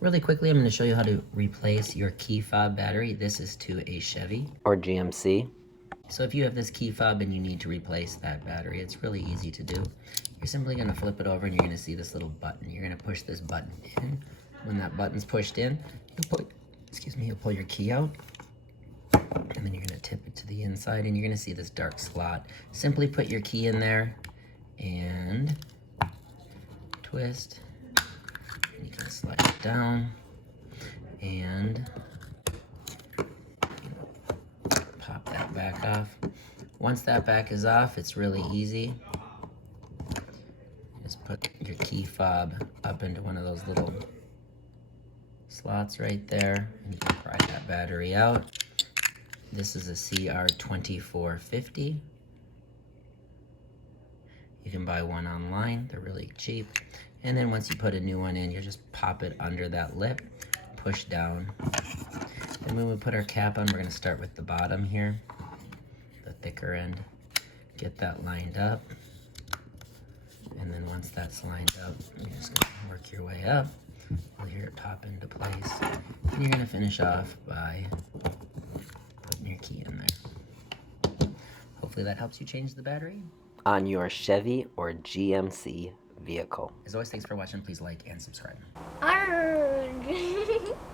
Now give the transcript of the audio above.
Really quickly, I'm going to show you how to replace your key fob battery. This is to a Chevy or GMC. So if you have this key fob and you need to replace that battery, it's really easy to do. You're simply going to flip it over and you're going to see this little button. You're going to push this button in. When that button's pushed in, you'll pull your key out. And then you're going to tip it to the inside and you're going to see this dark slot. Simply put your key in there and twist. And you can slide it down and pop that back off. Once that back is off, it's really easy. Just put your key fob up into one of those little slots right there and you can pry that battery out. This is a CR2450. You can buy one online, they're really cheap. And then once you put a new one in, you just pop it under that lip, push down. And when we put our cap on, we're going to start with the bottom here, the thicker end. Get that lined up. And then once that's lined up, you're just going to work your way up. You'll hear it pop into place. And you're going to finish off by putting your key in there. Hopefully that helps you change the battery on your Chevy or GMC vehicle. As always, thanks for watching. Please like and subscribe. Arrgh.